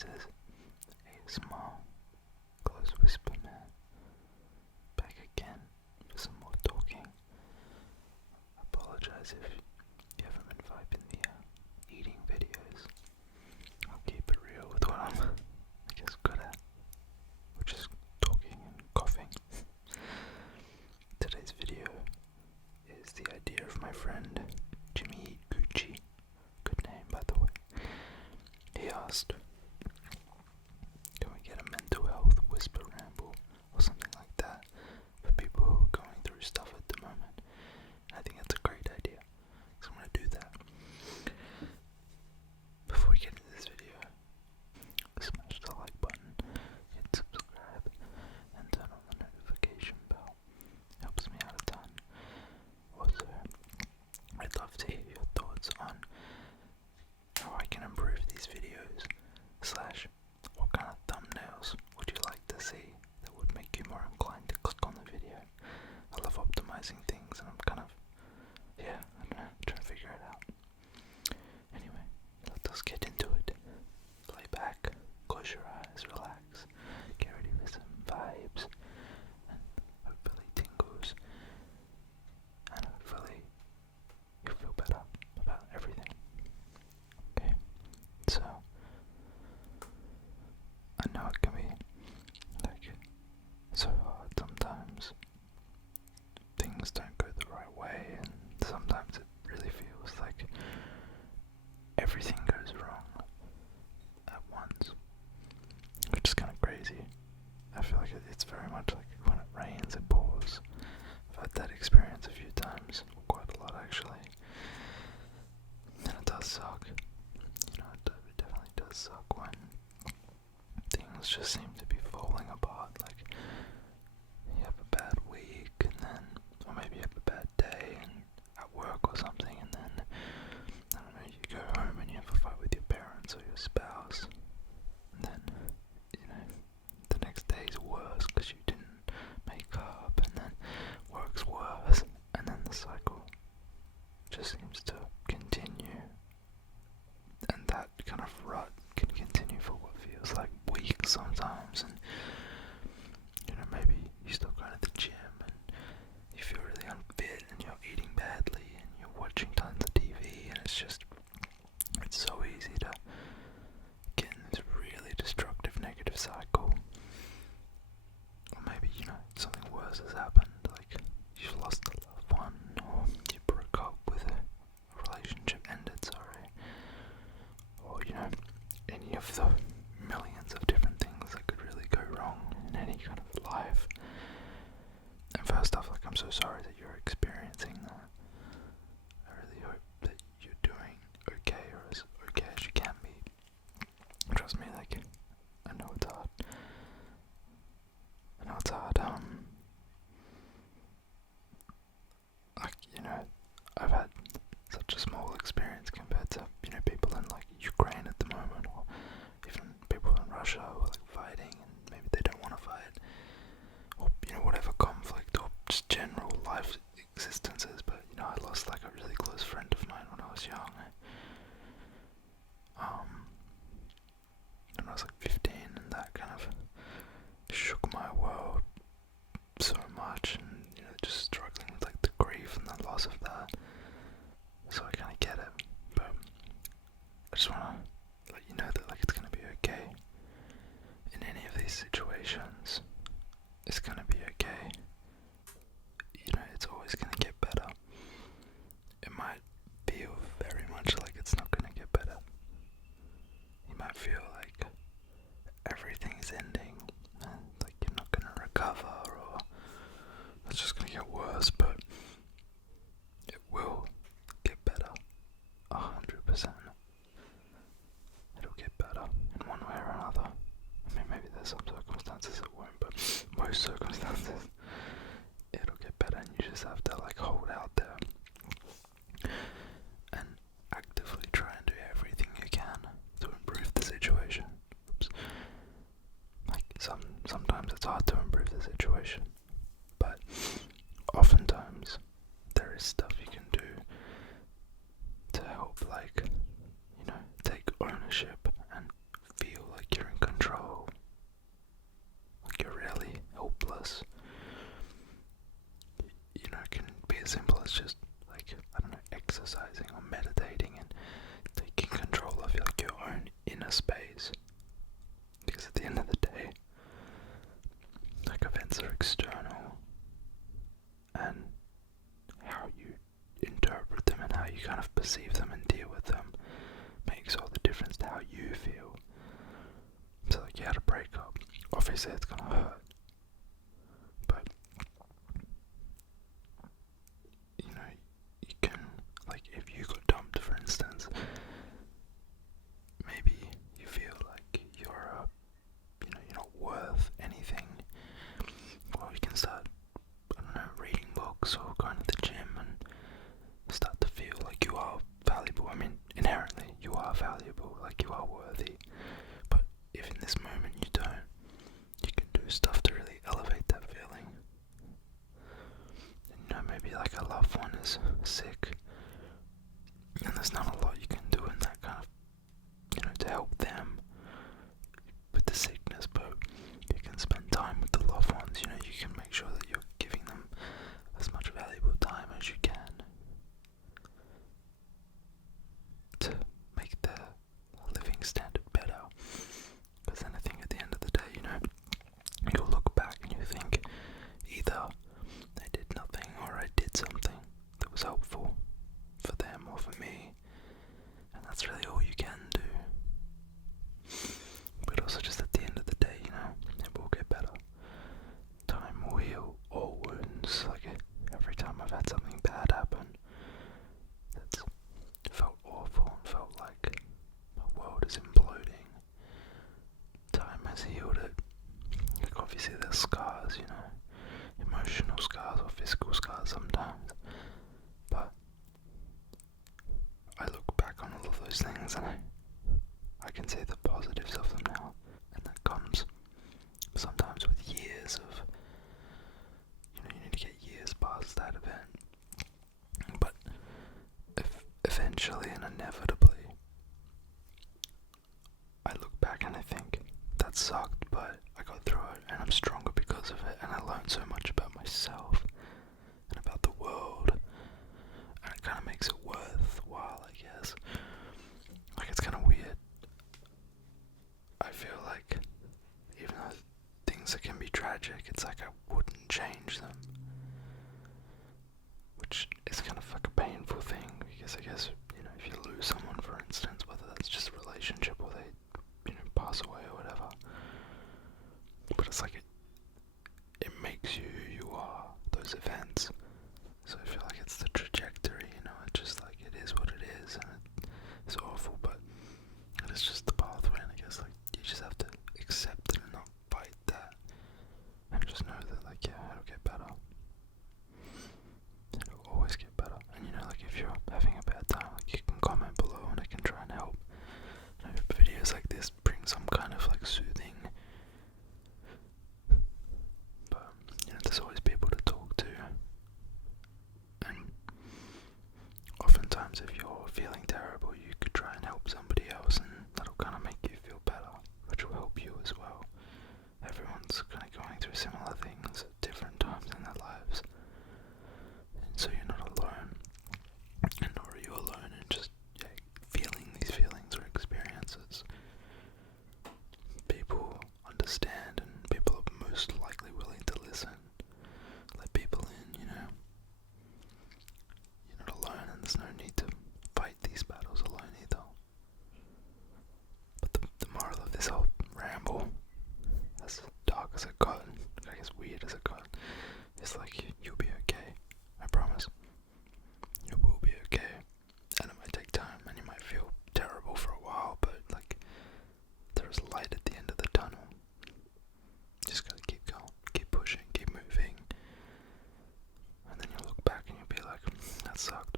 This is ASMR, Close Whisper Man, back again for some more talking. Apologize if you haven't been vibing the eating videos. I'll keep it real with what I'm, good at, which is talking and coughing. Today's video is the idea of my friend Jimmy Gucci. Good name, by the way. He asked, can we get a mental health whisper ramble or something like that for people who are going through stuff at the moment? And I think that's a great idea, so I'm going to do that. Before we get into this video, smash the like button, hit subscribe, and turn on the notification bell. Helps me out a ton. Also, I'd love to hear your thoughts on how I can improve these videos, / what kind of thumbnails would you like to see that would make you more inclined to click on the video. I love optimizing things and I'm kind of, I don't know, trying to figure it out. Anyway, let us get into it. Lay back, close your eyes, relax, get ready for some vibes, and hopefully tingles, and hopefully you'll feel better about everything. Okay, so I know it can be so hard sometimes. Things don't go the right way, and sometimes it really feels like everything goes wrong at once, which is kind of crazy. I feel like it's very much like when it rains, it pours. I've had that experience a few times, quite a lot actually, and it does suck. It definitely does suck when things just seem to be falling apart. Like, you have a bad week, and then, or maybe you have a bad day at work or something, and then, I don't know, you go home and you have a fight with your parents or your spouse, and then, the next day is worse because you didn't make up, and then work's worse, and then the cycle just seems to continue, and that kind of rut can continue for what feels like weeks sometimes, and maybe you still go to the gym and you feel really unfit and you're eating badly and you're watching tons of TV, and it's so easy to get in this really destructive negative cycle. Or maybe, something worse has happened, like you've lost a loved one, or you broke up with a relationship ended, or any of the millions of different things that could really go wrong in any kind of life. And first off, I'm so sorry that you're experiencing that. I really hope that you're doing okay, or as okay as you can be. Trust me, I know it's hard. I've had such a small experience compared to, people in Ukraine at the moment, or even people in Russia who are fighting and maybe they don't want to fight, or whatever conflict or just general life existences. But I lost a really close friend of mine when I was young. When I was 15, and that kind of shook my world so much, and just struggling with the grief and the loss of that. So I kind of get it, but I just want to let you know that it's gonna be okay. In any of these situations, it's gonna be okay. It's always gonna get better. It might feel very much like it's not gonna get better. You might feel like everything's ending, and you're not gonna recover, or it's just gonna get worse, but it will get better. 100%. It'll get better in one way or another. I mean, maybe there's some circumstances it won't, but most circumstances it'll get better, and you just have to hold out there and actively try and do everything you can to improve the situation. Sometimes it's hard to improve the situation, but oftentimes there is stuff you can do to help, take ownership and feel like it's just like, I don't know, exercising or meditating and taking control of like your own inner space. Because at the end of the day, like, events are external, and how you interpret them and how you kind of perceive them and deal with them makes all the difference to how you feel. So like, you had a breakup, obviously it's gonna hurt, but you know, you can, like, if you got dumped for instance, maybe you feel like you're not worth anything. Well, you can start, I don't know, reading books or going to the gym and start to feel like you are valuable. I mean, inherently you are valuable, like you are worthy. But if in this moment you don't, you can do stuff to really elevate that feeling. And, you know, maybe like a loved one is sick, and there's not a lot you can do in that kind of, you know, to help them with the sickness, but you can spend time with the loved ones. You know, you can make sure that you're giving them as much valuable time as you can to make their living standard better. Because then I think at the end of the day, you know, you'll look back and you think either I did nothing or I did something that was helpful for them or for me, and that's really all you can do. But also, just at the end of the day, you know, it will get better. Time will heal all wounds. Like, every time I've had something bad happen that's felt awful and felt like my world is imploding, time has healed it. Like, obviously there's scars, you know, emotional scars or physical scars sometimes, but I look back on all of those things and I can see the positives of them now, and that comes sometimes with years of, you know, you need to get years past that event, but eventually and inevitably I look back and I think that sucked, but I got through it and I'm stronger because of it, and I learned so much about myself and about the world, and it kind of makes it worthwhile, I guess. Like, it's kind of weird. I feel like even though things that can be tragic, it's like I wouldn't change them, which is kind of like a painful thing, because I guess, you know, if you lose someone, for instance, whether that's just a relationship or they, you know, pass away or whatever, but it's like it makes you who you are, those events. So I feel like it's the trajectory, you know, it's just like, it is what it is, and it's awful, but it is just the pathway, and I guess, like, you just have to accept it and not fight that, and just know that, like, yeah, it'll get better. It'll always get better. And, you know, like, if you're having a bad time, like, you can comment below and I can try and help. You know, videos like this bring some kind of, like, soothing, but, you know, there's always people to talk to, and oftentimes if you're feeling terrible, you could try and help somebody else, and that'll kind of make you feel better, which will help you as well. Everyone's kind of going through similar things at different times in their lives, and so you're not alone, and nor are you alone in just, yeah, feeling these feelings or experiences. People understand, and people are most likely willing to listen. Let people in, you know. You're not alone, and there's no need to fight these battles alone either. But the moral of this whole ramble, as dark as it got, and I guess weird as it got, is like, you'll be okay. I promise. You will be okay. And it might take time, and you might feel terrible for a while, but, like, there's light at the end of the tunnel. Just gotta keep going, keep pushing, keep moving. And then you'll look back and you'll be like, that sucked.